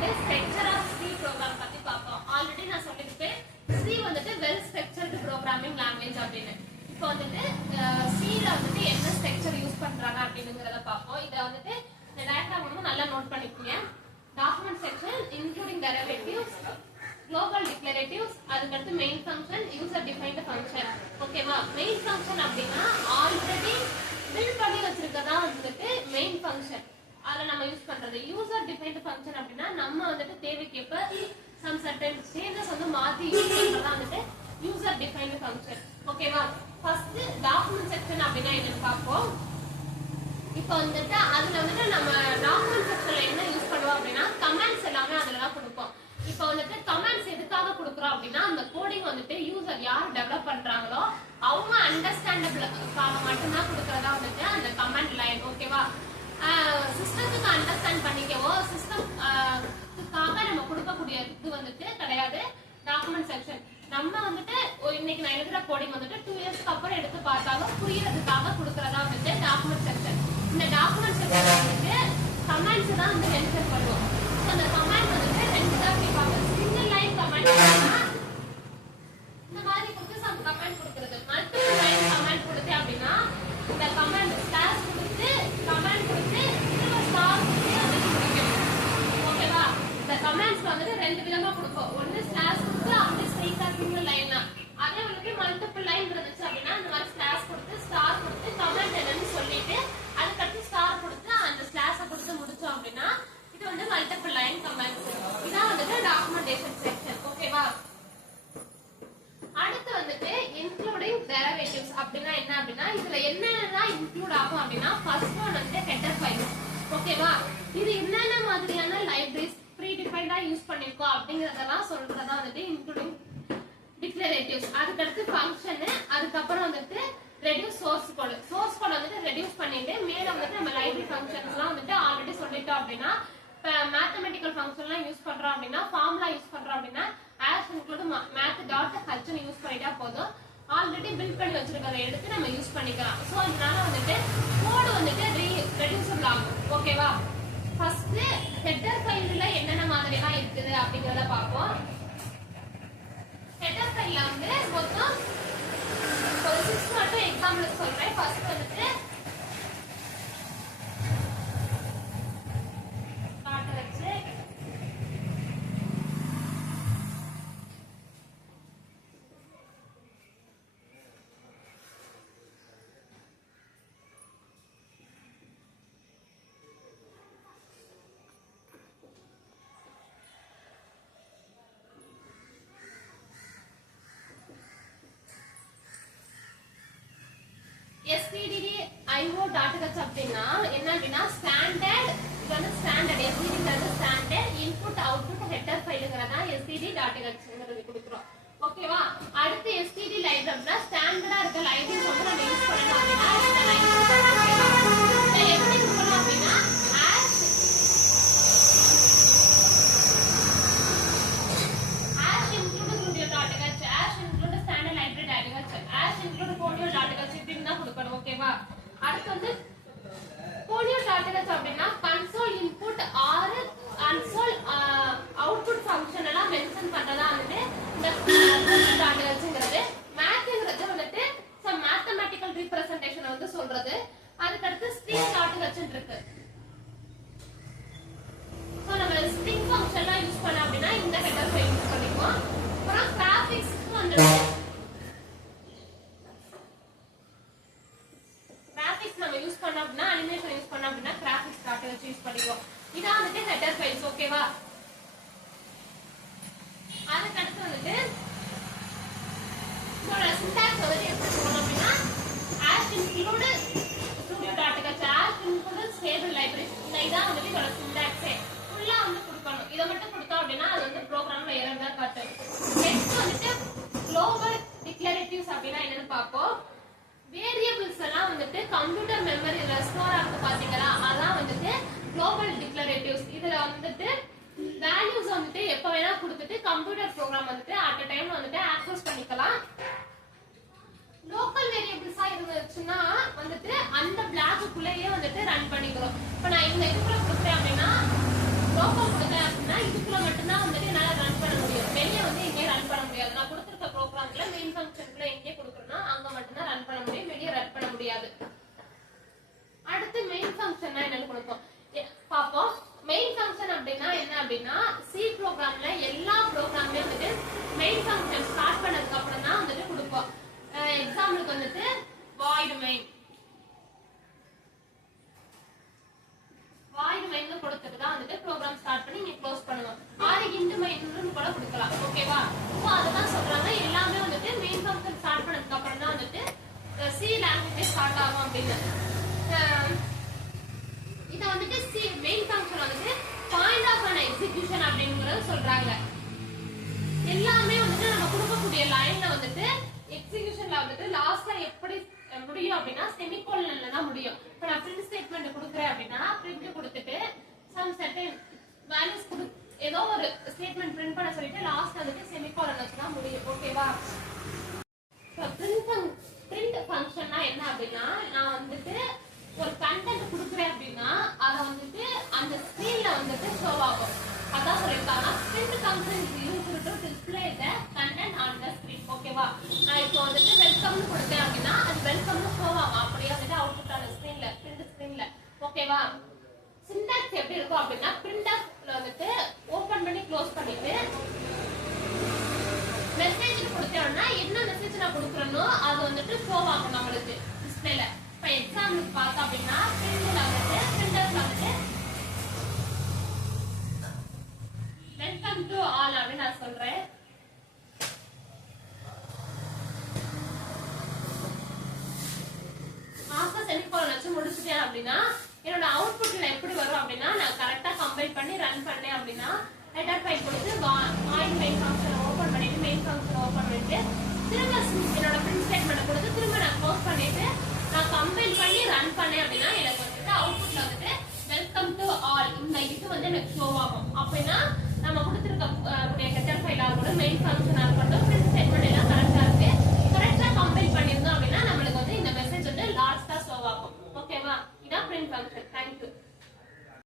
வந்துட்டு structure of C program பத்தி பார்ப்போம். ஆல்ரெடி நான் சொல்லிருப்பேன் சி வந்துட்டு வெல் ஸ்ட்ரக்சர்டு ப்ரோக்ராமிங் லாங்குவேஜ் அப்படின்னு. இப்போ வந்துட்டு சில வந்துட்டு என்ன ஸ்ட்ரக்சர் யூஸ் பண்றாங்க அப்படிங்கறத பார்ப்போம். இத வந்துட்டு இந்த டயகிராம் வந்து நல்லா நோட் பண்ணிக்கோங்க. Document section including derivatives, global declaratives, அதுக்கு main function, user defined function. ஓகேவா? மெயின் ஃபங்க்ஷன் அப்படின்னா ஆல்ரெடி பில்ட் பண்ணி வச்சிருக்கதா வந்துட்டு மெயின் ஃபங்க்ஷன். அத நம்ம யூஸ் பண்றது. யூசர் டிஃபைன்ட் ஃபங்க்ஷன் அப்படின்னா நம்ம வந்துட்டு தேவைக்கேற்ப சம் சர்டன் சேஞ்சஸ் வந்து மாத்தி யூஸ் பண்றதா வந்துட்டு யூசர் டிஃபைன்ட் ஃபங்க்ஷன். ஓகேவா? ஃபர்ஸ்ட் டாக்குமெண்ட் செக்ஷன் அப்படின்னா என்னன்னு பார்ப்போம். இப்போ வந்துட்டு அதுல வந்துட்டு நம்ம டாக்குமெண்ட் செக்ஷன்ல என்ன யூஸ் பண்ணுவோம் அப்படின்னா கமாண்ட்ஸ் எல்லாமே அதுல தான் கொடுப்போம். இப்போ வந்துட்டு கமாண்ட்ஸ் எதுக்காக கொடுக்குறோம் அப்படின்னா அந்த கோடிங் வந்துட்டு யூசர் யார் டெவலப் பண்றாங்களோ அவங்க அண்டர்ஸ்டாண்டபிளுக்காக மட்டும்தான் கொடுக்கறதா வந்துட்டு அந்த கமாண்ட் லைன். ஓகேவா? சிஸ்டத்துக்கு அண்டர்ஸ்டாண்ட் பண்ணிக்கவோ சிஸ்டம்காக நம்ம கொடுக்கக்கூடிய இது வந்துட்டு கிடையாது டாக்குமெண்ட் செக்ஷன். நம்ம வந்துட்டு இன்னைக்கு நான் எழுதுற கோடிங் வந்துட்டு 2 இயர்ஸ்க்கு அப்புறம் எடுத்து பார்த்தாலும் புரியறதுக்காக கொடுக்கறதா வந்துட்டு டாக்குமெண்ட் செக்ஷன். இந்த டாக்குமெண்ட் செக்ஷன் வந்துட்டு கமாண்ட்ஸ் தான் வந்து மென்ஷன் பண்ணுவோம். அந்த கமாண்ட் வந்துட்டு ரெண்டு தான் கேட்பாங்க. சிங்கிள் லைன் கமாண்ட் இந்த மாதிரி கொடுத்து சம் கமாண்ட் கொடுக்கிறது. மல்டிபிள் லைன் கமாண்ட் கொடுத்து அப்படின்னா இந்த கமாண்ட் ஸ்லாஷ் கொடுத்து கமாண்ட் கொடுத்து திரும்ப ஸ்டார் கொடுத்து அதை முடிக்கணும். ஓகேவா? இந்த கமாண்ட்ஸ் வந்துட்டு ரெண்டு விதமா கொடுப்போம். ஒன்னு ஸ்லாஷ் கொடுத்து அப்படி ஸ்ட்ரைட்டா சிங்கிள் லைனா, அதே வந்துட்டு மல்டிபிள் லைன் இருந்துச்சு அப்படின்னா இந்த மாதிரி ஸ்லாஷ் கொடுத்து ஸ்டார் கொடுத்து கமாண்ட் என்னன்னு சொல்லிட்டு அதுக்கடுத்து ஸ்டார் கொடுத்து அந்த ஸ்லாஷை கொடுத்து முடிச்சோம் அப்படின்னா இது வந்து மல்டிபிள் லைன் கமாண்ட்ஸ். இதான் வந்துட்டு டாக்குமெண்டேஷன் செக்ஷன். ஓகேவா? அடுத்து வந்துட்டு இன்க்ளூடிங் டெரிவேட்டிவ்ஸ் அப்படின்னா என்ன அப்படின்னா இதுல என்னென்னலாம் இன்க்ளூட் ஆகும் அப்படின்னா ஃபர்ஸ்ட் ஒன் வந்து ஹெடர் ஃபைல். ஓகேவா? இது என்னென்ன மாதிரியான லைப்ரரிஸ் ப்ரீ டிஃபைன்டா யூஸ் பண்ணிருக்கோம் அப்படிங்கறதெல்லாம் சொல்றதா வந்துட்டு இன்க்ளூடிங் டிக்ளரேட்டிவ்ஸ். அதுக்கடுத்து ஃபங்க்ஷன், அதுக்கப்புறம் வந்துட்டு reduce source code. Source code வந்துட்டு ரெடியூஸ் பண்ணிட்டு மேல வந்துட்டு நம்ம லைப்ரரி ஃபங்க்ஷன்ஸ்லாம் வந்துட்டு ஆல்ரெடி சொல்லிட்டோம் அப்படின்னா மேத்தமெட்டிக்கல் ஃபங்க்ஷன்லாம் யூஸ் பண்றோம் அப்படின்னா ஃபார்முலா யூஸ் பண்றோம் அப்படின்னா ஆஸ் இன்க்ளூட் math.h ன்னு யூஸ் பண்ணிட்டா போதும். ஆல்ரெடி பில்ட் பண்ணி வச்சிருக்கிறத எடுத்து நம்ம யூஸ் பண்ணிக்கலாம். சோ அதனால வந்துட்டு கோட் வந்துட்டு ரெடியூசபிள் ஆகும். ஓகேவா? ஃபர்ஸ்ட் ஹெடர் ஃபைல்ல என்னென்ன மாதிரிலாம் இருக்குது அப்படிங்கறத பார்ப்போம். ஹெடர் ஃபைல்ல வந்து மொத்தம் ஒரு 6 மட்டும் எக்ஸாம்பிள் சொல்றேன். ஃபர்ஸ்ட் வந்துட்டு ஸ்டார்ட் வச்சு stdio.h அப்படின்னா என்ன அப்படின்னா ஸ்டாண்டர்ட். இது வந்து ஸ்டாண்டர்ட் stdங்கிறது ஸ்டாண்டர்ட் இன்புட் அவுட்புட் ஹெடர் ஃபைல்ங்கறதா stdio.hங்கிறது கொடுக்கிறோம். ஓகேவா? அடுத்து std லைப்ரரினா ஸ்டாண்டர்டா இருக்க லைப்ரரிஸ் வந்து நம்ம யூஸ் பண்ணனும் அப்படின்னா இந்த லைன் இத எப்படி கொடுக்கணும் அப்படின்னா as include standard library.h as include folio.h இப்படின்னு தான் கொடுக்கணும். ஓகேவா? அடுத்து வந்து folio.h அப்படின்னா console input or console output function எல்லாம் மென்ஷன் பண்றதா வந்து இந்த folio.hங்கிறது. mathங்கிறது வந்துட்டு some mathematical representation வந்து சொல்றது. அதுக்கு அடுத்து string.h இருக்கு. சோ நம்ம string function எல்லாம் யூஸ் பண்ண அப்படினா இந்த ஹெடர் ஃபைல் யூஸ் பண்ணிக்குவோம். அப்புறம் graphics வந்து நம்ம யூஸ் பண்ண அப்படினா அனிமேஷன் யூஸ் பண்ண அப்படினா graphics.h யூஸ் பண்ணிக்குவோம். இதான் வந்து ஹெடர் ஃபைல்ஸ். ஓகேவா? அதுக்கு அடுத்து வந்து இதோட சின்டாக்ஸ் வந்து எப்படி சொல்லணும் அப்படினா as include studio.h as include stable libraries. இதான் வந்து இதோட சின்டாக்ஸ். ஃபுல்லா வந்து கொடுக்கணும். இத மட்டும் கொடுத்தோம் அப்படினா அது வந்து ப்ரோகிராம்ல எரர் தான் காட்டும். நெக்ஸ்ட் வந்து global declaratives அப்படினா என்னன்னு பாப்போம். வேரியபிள்ஸ் எல்லாம் வந்துட்டு கம்ப்யூட்டர் மெமரியில ஸ்டோர் ஆகுது பாத்தீங்களா, அதான் வந்துட்டு குளோபல் டிக்ளரேட்டிவ்ஸ். இதுல வந்துட்டு வேல்யூஸ் வந்துட்டு எப்ப வேணா கொடுத்துட்டு கம்ப்யூட்டர் ப்ரோக்ராம் வந்துட்டு அட் a டைம் வந்துட்டு ஆக்சஸ் பண்ணிக்கலாம். லோக்கல் வேரியபிள்ஸா இருந்துச்சுன்னா வந்துட்டு அந்த பிளாக்குள்ளேயே வந்துட்டு ரன் பண்ணிக்கிறோம். இப்ப நான் இந்த இதுக்குள்ள கொடுத்தேன் அப்படின்னா லோக்கல் கொடுத்தேன் அப்படின்னா இது ப்ரோக்ராம்ல மெயின் ஃபங்க்ஷனுக்குள்ள எங்கே கொடுக்கறோம்னா அங்க மட்டும் தான் ரன் பண்ண முடியும், வெளிய ரன் பண்ண முடியாது. அடுத்து மெயின் ஃபங்க்ஷன்னா என்னன்னு கொடுப்போம் பாப்போம். மெயின் ஃபங்க்ஷன் அப்படின்னா என்ன அப்படின்னா சி ப்ரோக்ராம்ல எல்லா ப்ரோக்ராம்லயும் வந்துட்டு மெயின் ஃபங்க்ஷன் ஸ்டார்ட் பண்ணதுக்கு அப்புறம் தான் வந்துட்டு கொடுப்போம். எக்ஸாம்பிளுக்கு வந்துட்டு void main கொடுத்துட்டு தான் வந்துட்டு ப்ரோக்ராம் ஸ்டார்ட் பண்ணி நீங்க க்ளோஸ் பண்ணுவோம். ஆர் இன்ட் மெயின்னு கூட கொடுக்கலாம். ஓகேவா? சோ அதுதான் சொல்றாங்க எல்லாமே வந்துட்டு மெயின் ஃபங்க்ஷன் ஸ்டார்ட் பண்ணதுக்கு அப்புறம் தான் வந்துட்டு சி லாங்குவேஜ் ஸ்டார்ட் ஆகும் அப்படின்னு. இத வந்துட்டு சி மெயின் ஃபங்க்ஷன் வந்துட்டு பாயிண்ட் ஆஃப் an எக்ஸிகியூஷன் அப்படிங்கறது சொல்றாங்க. எல்லாமே வந்துட்டு நம்ம கொடுக்கக்கூடிய லைன்ல வந்துட்டு எக்ஸிகியூஷன்ல வந்துட்டு லாஸ்ட்ல எப்படி முடியும் அப்படின்னா செமிகோலன்ல தான் முடியும். இப்ப நான் பிரிண்ட் ஸ்டேட்மெண்ட் கொடுக்குறேன் அப்படின்னா பிரிண்ட் கொடுத்துட்டு சம் செர்டைன் வேல்யூஸ் ஏதோ ஒரு ஸ்டேட்மெண்ட் பிரிண்ட் பண்ண சொல்லிட்டு லாஸ்ட் வந்துட்டு செமிகோலன் வச்சு தான் முடியும். ஓகேவா? பிரிண்ட் ஃபங்க்ஷன்னா என்ன அப்படின்னா நான் வந்துட்டு ஒரு கண்டென்ட் கொடுக்குறேன் அப்படின்னா அதை வந்துட்டு அந்த ஸ்கிரீன்ல வந்துட்டு ஷோ ஆகும். அதான் சொல்லிருக்காங்க print function is used to display the content on the screen. ஓகேவா? நான் இப்போ வந்துட்டு வெல்கம்னு கொடுத்தேன் அப்படின்னா அது வெல்கம்னு ஷோ ஆகும். அப்படியே வந்துட்டு அவுட்புட் ஆன ஸ்கிரீன்ல பிரிண்ட் ஸ்கிரீன்ல. ஓகேவா? சின்டாக்ஸ் எப்படி இருக்கும் அப்படின்னா பிரிண்டர்ல வந்துட்டு ஓபன் பண்ணி க்ளோஸ் பண்ணிட்டு மெசேஜ் கொடுத்தேன்னா என்ன மெசேஜ் நான் கொடுக்குறேனோ அது வந்துட்டு ஷோ ஆகும் நம்மளுக்கு டிஸ்ப்ளேல. இப்ப எக்ஸாம்பிளுக்கு பார்த்தா அப்படின்னா பிரிண்டர்ல வந்துட்டு வெல்கம் டு ஆல் அப்படின்னு நான் சொல்றேன். மாசா செமிகோலன் வச்சு முடிச்சிட்டேன் அப்படின்னா என்னோட அவுட்புட்ல எப்படி வரும் அப்படின்னா நான் கரெக்டா கம்பைல் பண்ணி ரன் பண்ணேன் அப்படின்னா ஹெடர் ஃபைல் கொடுத்து வாய்ட் மெயின் ஃபங்க்ஷனை ஓபன் பண்ணிட்டு மெயின் ஃபங்க்ஷனை ஓபன் பண்ணிட்டு திரும்ப என்னோட பிரிண்ட் ஸ்டேட்மெண்ட் கொடுத்து திரும்ப நான் க்ளோஸ் பண்ணிட்டு நான் கம்பைல் பண்ணி ரன் பண்ணேன் அப்படின்னா எனக்கு வந்துட்டு அவுட்புட்ல வந்துட்டு வெல்கம் டு ஆல் இந்த இது வந்து எனக்கு ஷோ ஆகும். அப்படின்னா நம்ம கொடுத்துருக்க ஹெடர் ஃபைலா இருக்கட்டும் மெயின் ஃபங்க்ஷனா இருக்கட்டும் பிரிண்ட் ஸ்டேட்மெண்ட் எல்லாம் கரெக்டா இருக்கு.